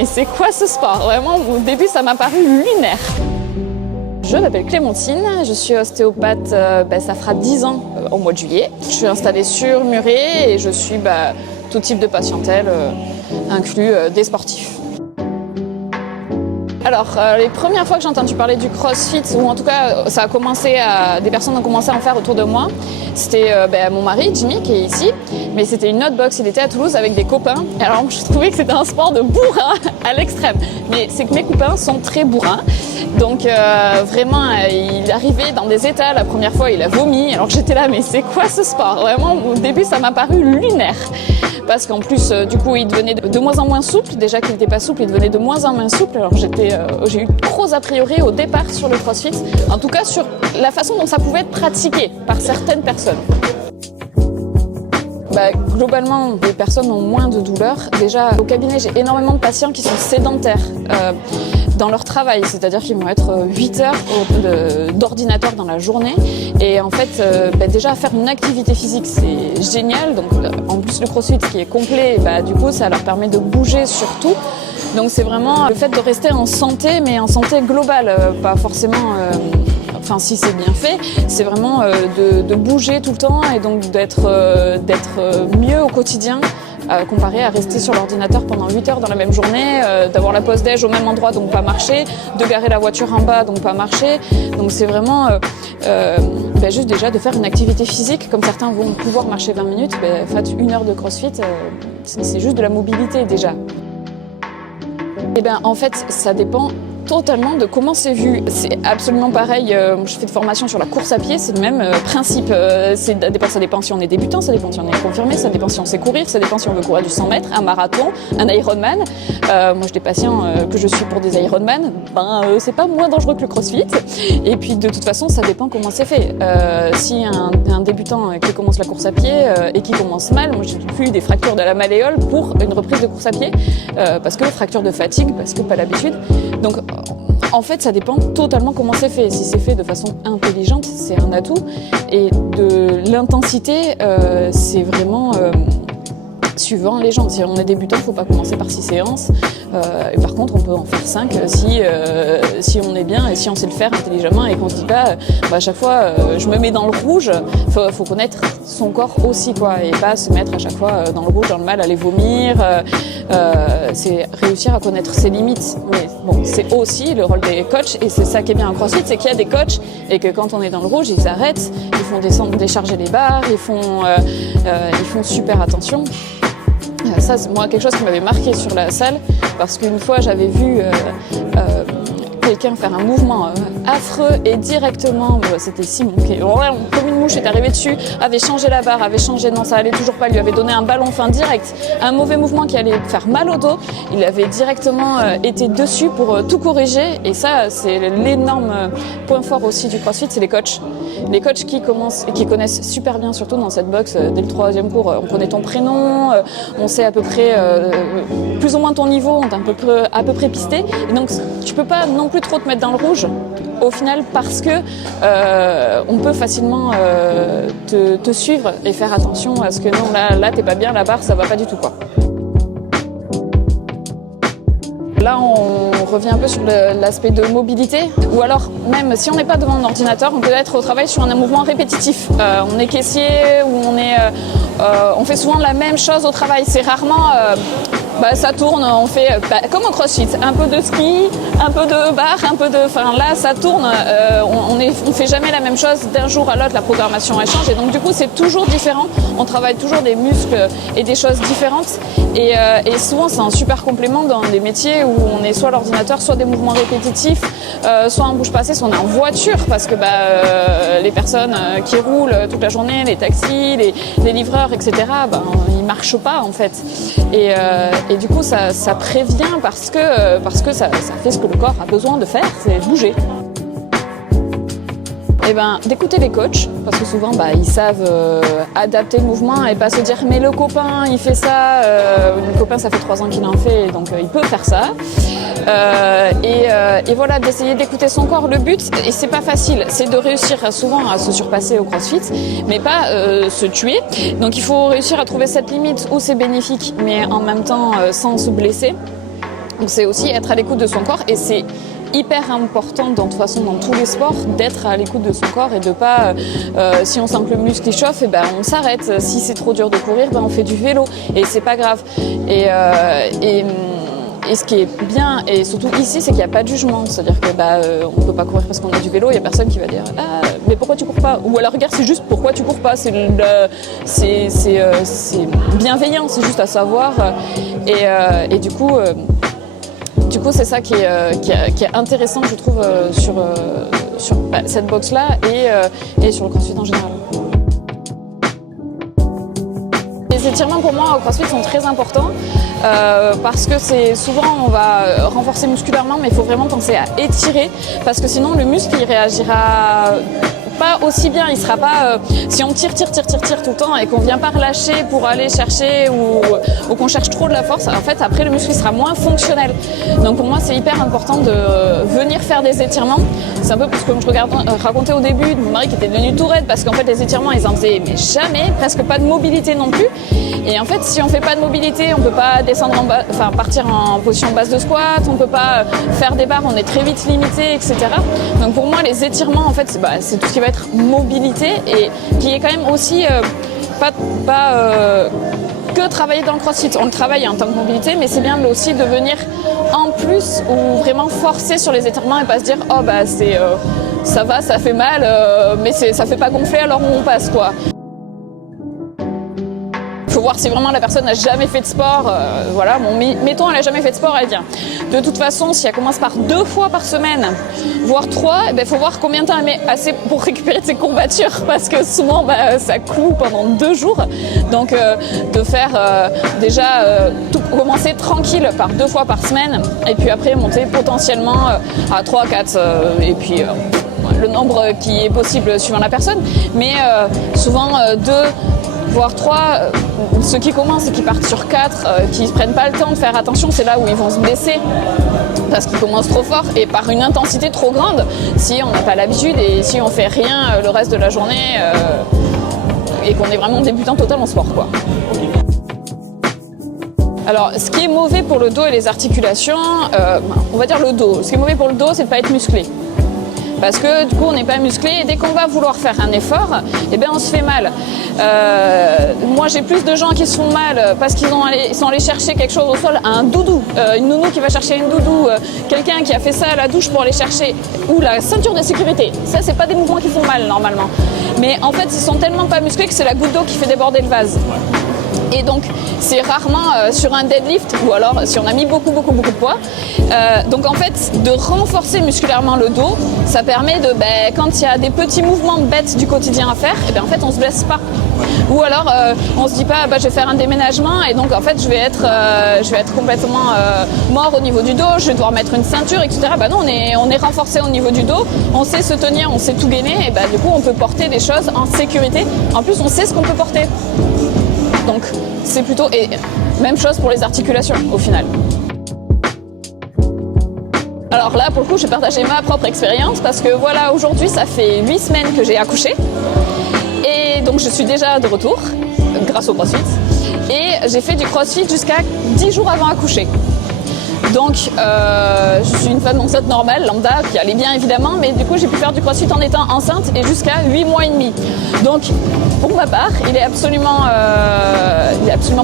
Et c'est quoi ce sport? Vraiment, au début, ça m'a paru lunaire. Je m'appelle Clémentine, je suis ostéopathe, ça fera 10 ans au mois de juillet. Je suis installée sur Muret et je suis tout type de patientèle, inclus des sportifs. Alors, les premières fois que j'ai entendu parler du CrossFit, ou en tout cas, des personnes ont commencé à en faire autour de moi, c'était mon mari, Jimmy, qui est ici, mais c'était une autre box, il était à Toulouse avec des copains. Alors, je trouvais que c'était un sport de bourrin à l'extrême. Mais c'est que mes copains sont très bourrins, donc vraiment, il arrivait dans des états, la première fois, il a vomi, alors j'étais là, mais c'est quoi ce sport? Vraiment, au début, ça m'a paru lunaire. Parce qu'en plus, du coup, il devenait de moins en moins souple. Déjà qu'il n'était pas souple, il devenait de moins en moins souple. Alors j'ai eu de gros a priori au départ sur le CrossFit, en tout cas sur la façon dont ça pouvait être pratiqué par certaines personnes. Globalement, les personnes ont moins de douleurs. Déjà, au cabinet, j'ai énormément de patients qui sont sédentaires dans leur travail, c'est-à-dire qu'ils vont être 8 heures d'ordinateur dans la journée. Et en fait, déjà, faire une activité physique, c'est génial. Donc, en plus, le CrossFit qui est complet, du coup, ça leur permet de bouger surtout. Donc, c'est vraiment le fait de rester en santé, mais en santé globale, pas forcément... si c'est bien fait, c'est vraiment de bouger tout le temps et donc d'être mieux au quotidien comparé à rester sur l'ordinateur pendant 8 heures dans la même journée, d'avoir la pause déj au même endroit, donc pas marcher, de garer la voiture en bas, donc pas marcher. Donc c'est vraiment juste déjà de faire une activité physique, comme certains vont pouvoir marcher 20 minutes, faites 1 heure de CrossFit, c'est juste de la mobilité déjà. En fait, ça dépend totalement de comment c'est vu. C'est absolument pareil, je fais de formation sur la course à pied, c'est le même principe. Ça dépend si on est débutant, ça dépend si on est confirmé, ça dépend si on sait courir, ça dépend si on veut courir du 100 mètres, un marathon, un Ironman. Moi j'ai des patients que je suis pour des Ironman, c'est pas moins dangereux que le CrossFit. Et puis de toute façon, ça dépend comment c'est fait. Si un débutant qui commence la course à pied et qui commence mal, moi j'ai vu des fractures de la malléole pour une reprise de course à pied, parce que fracture de fatigue, parce que pas l'habitude. Donc en fait, ça dépend totalement comment c'est fait. Si c'est fait de façon intelligente, c'est un atout. Et de l'intensité, c'est vraiment suivant les gens. Si on est débutant, il ne faut pas commencer par 6 séances. Et par contre, on peut en faire 5 si on est bien et si on sait le faire intelligemment et qu'on ne se dit pas à chaque fois je me mets dans le rouge. Faut connaître son corps aussi, et pas se mettre à chaque fois dans le rouge, dans le mal, aller vomir. C'est réussir à connaître ses limites. Mais bon, c'est aussi le rôle des coachs, et c'est ça qui est bien en CrossFit, c'est qu'il y a des coachs et que quand on est dans le rouge, ils arrêtent, ils font descendre, décharger les barres, ils font super attention. Ça, c'est moi quelque chose qui m'avait marqué sur la salle, parce qu'une fois j'avais vu quelqu'un faire un mouvement affreux et directement, c'était Simon qui, comme une mouche, est arrivé dessus, avait changé la barre, non ça allait toujours pas, lui avait donné un ballon fin direct, un mauvais mouvement qui allait faire mal au dos, il avait directement été dessus pour tout corriger. Et ça, c'est l'énorme point fort aussi du CrossFit, c'est les coachs. Les coachs qui connaissent super bien, surtout dans cette box, dès le 3e cours, on connaît ton prénom, on sait à peu près plus ou moins ton niveau, on est à peu près pisté. Et donc tu peux pas non plus trop te mettre dans le rouge au final, parce que on peut facilement te suivre et faire attention à ce que non, là t'es pas bien, la barre ça va pas du tout Là, on revient un peu sur l'aspect de mobilité, ou alors même si on n'est pas devant un ordinateur, on peut être au travail sur un mouvement répétitif. On est caissier ou on fait souvent la même chose au travail. C'est rarement ça tourne, on fait comme au CrossFit, un peu de ski, un peu de barre, là ça tourne, on fait jamais la même chose d'un jour à l'autre, la programmation elle change, et donc du coup c'est toujours différent, on travaille toujours des muscles et des choses différentes, et souvent c'est un super complément dans des métiers où on est soit à l'ordinateur, soit des mouvements répétitifs, soit on bouge pas assez, soit on est en voiture, parce que les personnes qui roulent toute la journée, les taxis, les livreurs, etc., ils marchent pas en fait, et du coup ça prévient, parce que ça fait ce que le corps a besoin de faire, c'est bouger. D'écouter les coachs, parce que souvent ils savent adapter le mouvement et pas se dire mais le copain il fait ça, le copain ça fait 3 ans qu'il en fait, donc il peut faire ça. Et voilà, d'essayer d'écouter son corps. Le but, et c'est pas facile, c'est de réussir souvent à se surpasser au CrossFit, mais pas se tuer. Donc il faut réussir à trouver cette limite où c'est bénéfique, mais en même temps sans se blesser. Donc c'est aussi être à l'écoute de son corps, et c'est hyper important de toute façon dans tous les sports d'être à l'écoute de son corps et de pas si on sent que le muscle il chauffe, et ben on s'arrête. Si c'est trop dur de courir, ben on fait du vélo et c'est pas grave. Et ce qui est bien, et surtout ici, c'est qu'il n'y a pas de jugement. C'est-à-dire que on ne peut pas courir parce qu'on a du vélo, il n'y a personne qui va dire « Ah, mais pourquoi tu cours pas ?» Ou alors regarde, c'est juste « Pourquoi tu cours pas ?» C'est bienveillant, c'est juste à savoir. Et du coup, c'est ça qui est intéressant, je trouve, sur cette boxe-là et sur le CrossFit en général. Les étirements pour moi au CrossFit sont très importants parce que c'est souvent on va renforcer musculairement, mais il faut vraiment penser à étirer parce que sinon le muscle il réagira pas aussi bien, il sera pas si on tire tout le temps et qu'on vient pas relâcher pour aller chercher ou qu'on cherche trop de la force, en fait après le muscle il sera moins fonctionnel. Donc pour moi c'est hyper important de venir faire des étirements. C'est un peu parce que je racontais au début de mon mari qui était devenu tourette parce qu'en fait les étirements ils en faisaient mais jamais, presque pas de mobilité non plus. Et en fait si on fait pas de mobilité, on peut pas descendre partir en position basse de squat, on peut pas faire des barres, on est très vite limité, etc. Donc pour moi les étirements en fait c'est tout ce qui va être mobilité et qui est quand même aussi pas que travailler dans le CrossFit. On le travaille en tant que mobilité, mais c'est bien aussi de venir en plus ou vraiment forcer sur les étirements et pas se dire oh ça va, ça fait mal, mais ça fait pas gonfler alors on passe quoi. Il faut voir si vraiment la personne n'a jamais fait de sport. Mettons elle n'a jamais fait de sport, elle vient. De toute façon, si elle commence par 2 fois par semaine, voire 3, il faut voir combien de temps elle met assez pour récupérer de ses courbatures parce que souvent ça cloue pendant 2 jours. Donc de faire commencer tranquille par 2 fois par semaine et puis après monter potentiellement à 3, 4 et puis le nombre qui est possible suivant la personne. Mais souvent 2 voire 3, ceux qui commencent et qui partent sur 4, qui ne prennent pas le temps de faire attention, c'est là où ils vont se blesser parce qu'ils commencent trop fort et par une intensité trop grande si on n'a pas l'habitude et si on fait rien le reste de la journée et qu'on est vraiment débutant total en sport quoi. Alors, ce qui est mauvais pour le dos et les articulations, on va dire le dos. Ce qui est mauvais pour le dos, c'est de ne pas être musclé. Parce que du coup on n'est pas musclé et dès qu'on va vouloir faire un effort, on se fait mal. Moi j'ai plus de gens qui se font mal parce qu'ils sont allés chercher quelque chose au sol, un doudou, une nounou qui va chercher une doudou, quelqu'un qui a fait ça à la douche pour aller chercher, ou la ceinture de sécurité. Ça c'est pas des mouvements qui font mal normalement. Mais en fait ils sont tellement pas musclés que c'est la goutte d'eau qui fait déborder le vase. Et donc c'est rarement sur un deadlift ou alors si on a mis beaucoup de poids. Donc en fait de renforcer musculairement le dos, ça permet de quand il y a des petits mouvements bêtes du quotidien à faire, en fait on se blesse pas. Ou alors on se dit pas je vais faire un déménagement et donc en fait je vais être complètement mort au niveau du dos, je vais devoir mettre une ceinture, etc. Non, on est renforcé au niveau du dos, on sait se tenir, on sait tout gainer et du coup on peut porter des choses en sécurité. En plus on sait ce qu'on peut porter. Donc c'est plutôt, et même chose pour les articulations au final. Alors là pour le coup je vais partager ma propre expérience parce que voilà, aujourd'hui ça fait 8 semaines que j'ai accouché et donc je suis déjà de retour grâce au CrossFit et j'ai fait du CrossFit jusqu'à 10 jours avant accoucher. Donc je suis une femme enceinte normale, lambda, qui allait bien évidemment, mais du coup j'ai pu faire du CrossFit en étant enceinte et jusqu'à 8 mois et demi. Donc pour ma part, il est absolument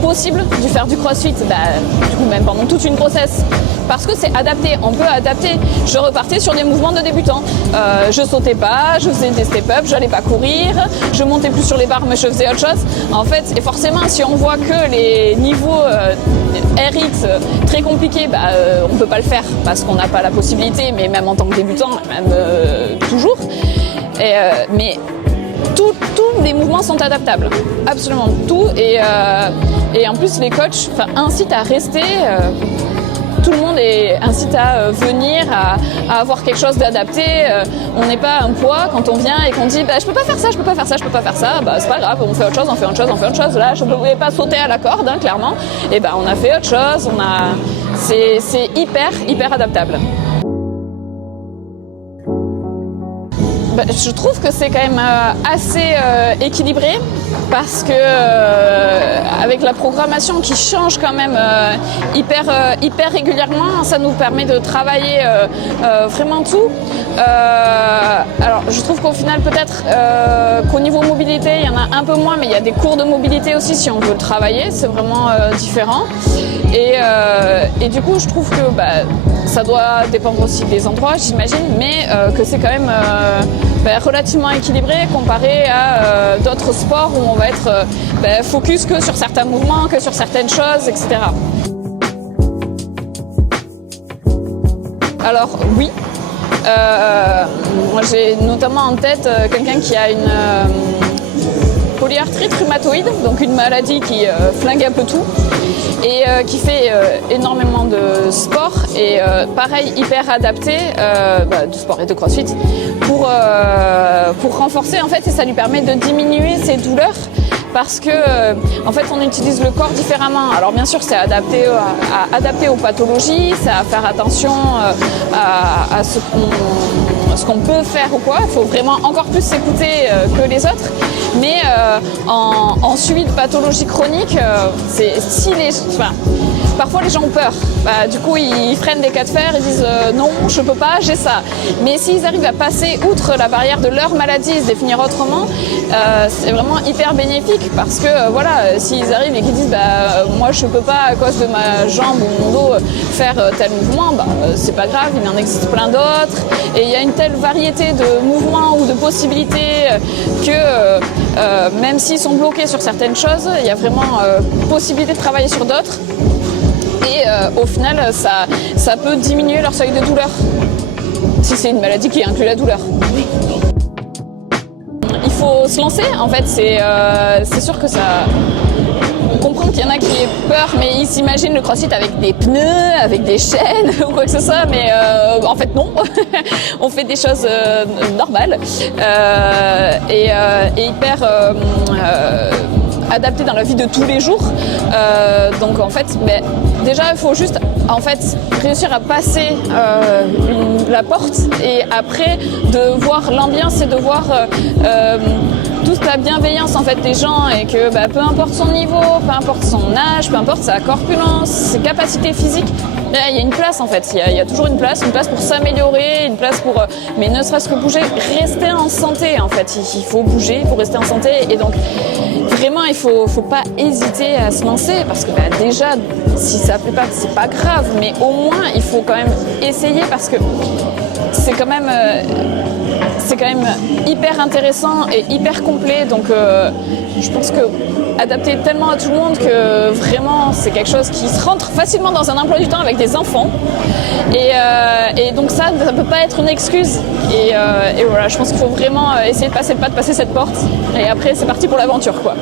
possible de faire du CrossFit, du coup même pendant toute une grossesse, parce que c'est adapté, on peut adapter. Je repartais sur des mouvements de débutant. Je sautais pas, je faisais des step-up, j'allais pas courir, je montais plus sur les barres mais je faisais autre chose. En fait, et forcément si on voit que les niveaux RX très compliqués, on peut pas le faire parce qu'on n'a pas la possibilité, mais même en tant que débutant, même toujours. Mais tous les mouvements sont adaptables, absolument tout. Et en plus les coachs incitent à rester. Tout le monde incite à venir, à avoir quelque chose d'adapté. On n'est pas un poids quand on vient et qu'on dit je peux pas faire ça, je peux pas faire ça, je peux pas faire ça. C'est pas grave, on fait autre chose, on fait autre chose. Là, je ne pouvais pas sauter à la corde, clairement. Et on a fait autre chose. C'est hyper adaptable. Je trouve que c'est quand même assez équilibré. parce que avec la programmation qui change quand même hyper régulièrement, ça nous permet de travailler vraiment tout. Alors je trouve qu'au final peut-être qu'au niveau mobilité il y en a un peu moins, mais il y a des cours de mobilité aussi si on veut le travailler, c'est vraiment différent. Et du coup je trouve que ça doit dépendre aussi des endroits, j'imagine, mais que c'est quand même relativement équilibré comparé à d'autres sports où on va être focus que sur certains mouvements, que sur certaines choses, etc. Alors oui, moi j'ai notamment en tête quelqu'un qui a une polyarthrite rhumatoïde, donc une maladie qui flingue un peu tout et qui fait énormément de sport et pareil hyper adapté de sport et de crossfit pour renforcer en fait, et ça lui permet de diminuer ses douleurs parce que en fait on utilise le corps différemment. Alors bien sûr c'est adapté aux pathologies, c'est à faire attention à ce qu'on peut faire ou quoi. Il faut vraiment encore plus s'écouter que les autres. Mais en suivi de pathologie chronique, parfois les gens ont peur. Du coup, ils freinent des cas de fer, ils disent non, je peux pas, j'ai ça. Mais s'ils arrivent à passer outre la barrière de leur maladie et se définir autrement, c'est vraiment hyper bénéfique parce que s'ils arrivent et qu'ils disent moi je peux pas à cause de ma jambe ou mon dos faire tel mouvement, c'est pas grave, il en existe plein d'autres. Et il y a une telle variété de mouvements ou de possibilités que même s'ils sont bloqués sur certaines choses, il y a vraiment possibilité de travailler sur d'autres. Et au final, ça peut diminuer leur seuil de douleur, si c'est une maladie qui inclut la douleur. Il faut se lancer, en fait, c'est sûr que ça... On comprend qu'il y en a qui aient peur, mais ils s'imaginent le crossfit avec des pneus, avec des chaînes ou quoi que ce soit, mais en fait non, on fait des choses normales et hyper adaptées dans la vie de tous les jours. Donc en fait, déjà il faut juste réussir à passer la porte et après de voir l'ambiance et de voir toute la bienveillance en fait des gens et que peu importe son niveau, peu importe son âge, peu importe sa corpulence, ses capacités physiques, il y a une place en fait, il y a toujours une place pour s'améliorer, une place pour, mais ne serait-ce que bouger, rester en santé en fait, il faut bouger pour rester en santé et donc vraiment il faut pas hésiter à se lancer parce que déjà si ça plaît pas c'est pas grave, mais au moins il faut quand même essayer parce que c'est quand même hyper intéressant et hyper complet, donc je pense que adapté tellement à tout le monde que vraiment c'est quelque chose qui se rentre facilement dans un emploi du temps avec des enfants et donc ça peut pas être une excuse et voilà, je pense qu'il faut vraiment essayer de passer le pas, de passer cette porte et après c'est parti pour l'aventure quoi.